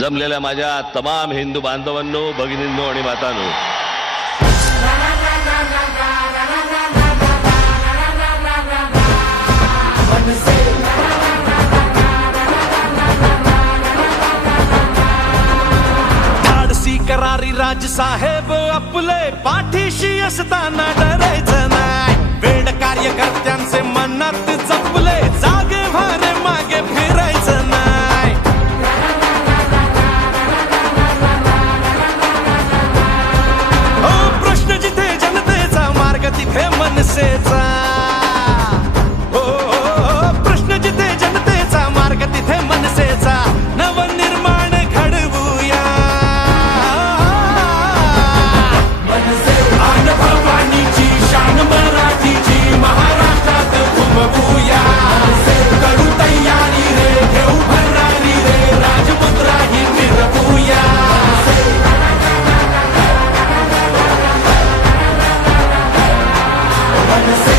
जमलेल्या माझ्या तमाम हिंदू बांधवांनो, भगिनींनो आणि मातांनो, धाडसी करारी राज साहेब आपले पाठीशी असताना डरायचं नाही. वेड कार्यकर्त्यांचे मनात जपले, जागे भारे मागे फिरायचं नाही. हो प्रश्न जिथे जनतेचा, मार्ग तिथे मनसेचा. हो प्रश्न जिथे जनतेचा, मार्ग तिथे मनसेचा. नवनिर्माण घडवूया, आन भवानीची शान मराठीची महाराष्ट्रात घुमवूया. करू तयारी रे, घेऊ भरारी रे, राजमुद्रा ही मिरवूया. मनसे